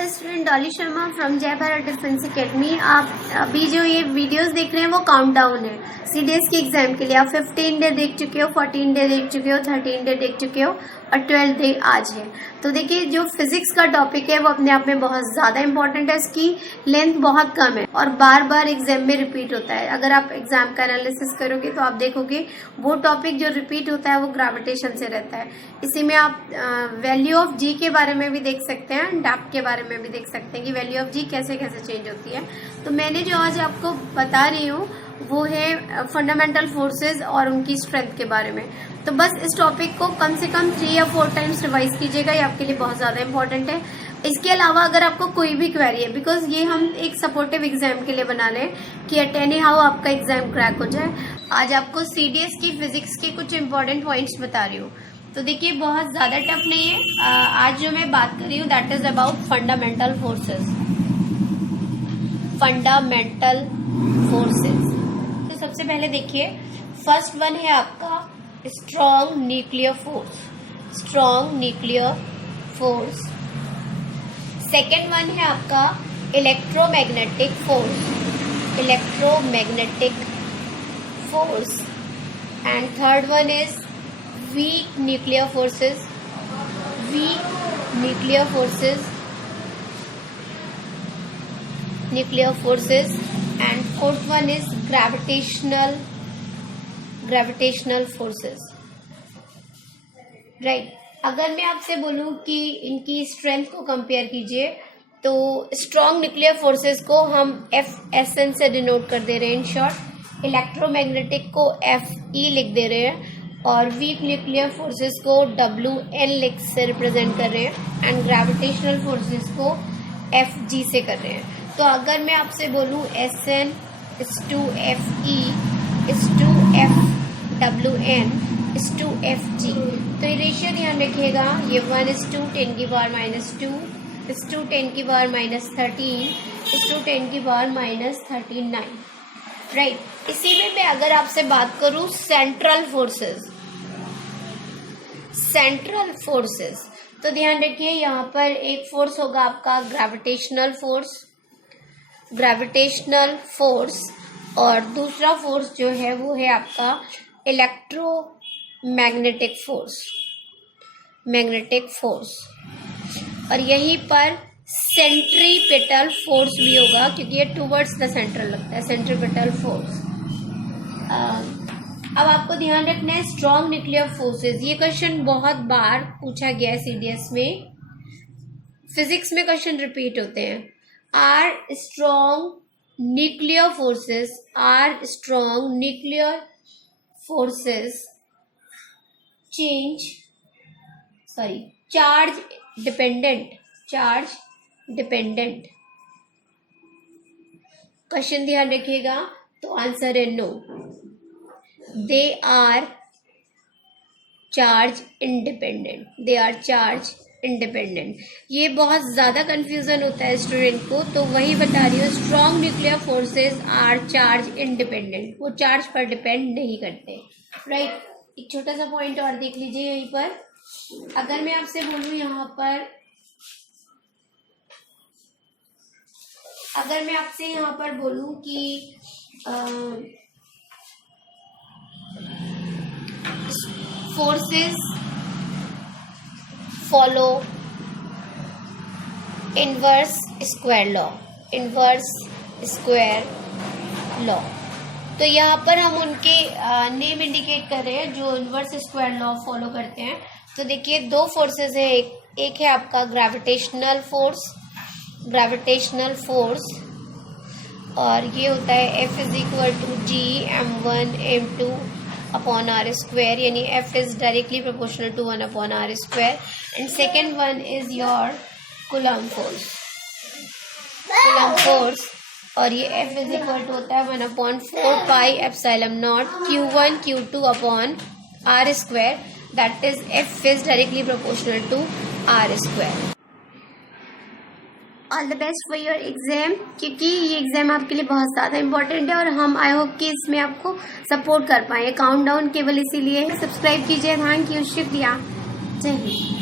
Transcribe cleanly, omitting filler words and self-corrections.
The student Dolly Sharma from जय Bharat defence academy. आप अभी जो ये वीडियोस देख रहे हैं वो काउंटडाउन है सीडीएस के एग्जाम के लिए। आप 15 डे देख चुके हो, 14 डे देख चुके हो, 13 डे देख चुके हो और 12 डे आज है। तो देखिए जो फिजिक्स का टॉपिक है वो अपने आप में बहुत ज्यादा इंपॉर्टेंट है। इसकी लेंथ बहुत कम है और बार बार एग्जाम में रिपीट होता है। अगर आप एग्जाम का एनालिसिस करोगे तो आप देखोगे वो टॉपिक जो रिपीट होता है वो ग्रेविटेशन से रहता है। इसी में आप वैल्यू ऑफ जी के बारे में भी देख सकते हैं, डैप्थ के बारे में भी देख सकते हैं कि वैल्यू ऑफ जी कैसे कैसे चेंज होती है। तो मैंने जो आज आपको बता रही हूँ वो है फंडामेंटल फोर्सेस और उनकी स्ट्रेंथ के बारे में। तो बस इस टॉपिक को कम से कम 3 या 4 टाइम्स रिवाइज कीजिएगा, ये आपके लिए बहुत ज्यादा इंपॉर्टेंट है। इसके अलावा अगर आपको कोई भी क्वेरी है, बिकॉज ये हम एक सपोर्टिव एग्जाम के लिए बना रहे हैं कि एट एनी हाउ आपका एग्जाम क्रैक हो जाए। आज आपको सीडीएस की फिजिक्स के कुछ इंपॉर्टेंट पॉइंट्स बता रही हूँ। तो देखिए बहुत ज्यादा टफ नहीं है। आज जो मैं बात कर रही हूँ that is about fundamental forces. Fundamental forces तो सबसे पहले देखिए फर्स्ट वन है आपका strong nuclear force. Strong nuclear force. Second one है आपका electromagnetic force. Electromagnetic force. And third one is weak nuclear forces. Weak nuclear forces. Nuclear forces. And fourth one is gravitational forces. Right. अगर मैं आपसे बोलूं कि इनकी strength को compare कीजिए तो स्ट्रॉन्ग न्यूक्लियर फोर्सेस को हम FSN से डिनोट कर दे रहे हैं इन शॉर्ट। इलेक्ट्रोमैग्नेटिक को FE लिख दे रहे हैं और वीक न्यूक्लियर फोर्सेस को WN से रिप्रेजेंट कर रहे हैं एंड ग्रेविटेशनल फोर्सेस को FG से कर रहे हैं। तो अगर मैं आपसे बोलूं SN is to FE is to FWN is to FG, तो ये रेशियो ध्यान रखिएगा, ये 1 is to 10 की पावर -2 is to 10 की पावर -13 is to 10 की पावर -39। राइट। इसी में मैं अगर आपसे बात करूं सेंट्रल फोर्सेस, सेंट्रल फोर्सेस तो ध्यान रखिए यहाँ पर एक फोर्स होगा आपका ग्रेविटेशनल फोर्स। ग्रेविटेशनल फोर्स और दूसरा फोर्स जो है वो है आपका इलेक्ट्रोमैग्नेटिक फोर्स। Magnetic force. और यहीं पर सेंट्रीपिटल फोर्स भी होगा क्योंकि ये टुवर्ड्स द सेंट्रल लगता है, सेंट्रीपिटल फोर्स। अब आपको ध्यान रखना है स्ट्रॉन्ग न्यूक्लियर फोर्सेस। ये क्वेश्चन बहुत बार पूछा गया है सीडीएस में। फिजिक्स में क्वेश्चन रिपीट होते हैं। Are strong nuclear forces, are strong nuclear forces charge dependent, charge dependent. Question ध्यान रखिएगा तो आंसर है no, they are charge independent, they are charge independent. ये बहुत ज्यादा कंफ्यूजन होता है स्टूडेंट को, तो वही बता रही हूँ strong nuclear forces are charge independent, वो चार्ज पर डिपेंड नहीं करते। राइट। एक छोटा सा पॉइंट और देख लीजिए यहीं पर। अगर मैं आपसे बोलूं यहाँ पर, अगर मैं आपसे यहाँ पर बोलूं कि forces follow inverse square law, inverse square law, तो यहाँ पर हम उनके नेम इंडिकेट कर रहे हैं जो इनवर्स स्क्वायर लॉ फॉलो करते हैं। तो देखिए दो फोर्सेस है, एक है आपका ग्रेविटेशनल फोर्स, ग्रेविटेशनल फोर्स, और ये होता है F is equal to G m1 m2 upon r square, यानी F is directly proportional to 1 upon r square. And second one is your Coulomb force, Coulomb force, और ये F is equal to होता है 1/4 pi epsilon naught Q1 Q2 upon r square, that is F is directly proportional to r square. All the best for your exam, क्योंकि ये exam आपके लिए बहुत ज़्यादा इंपॉर्टेंट है और हम आई होप कि इसमें आपको सपोर्ट कर पाए। काउंटडाउन केवल इसीलिए। सब्सक्राइब कीजिए। थैंक यू, शुक्रिया, जय हिंद।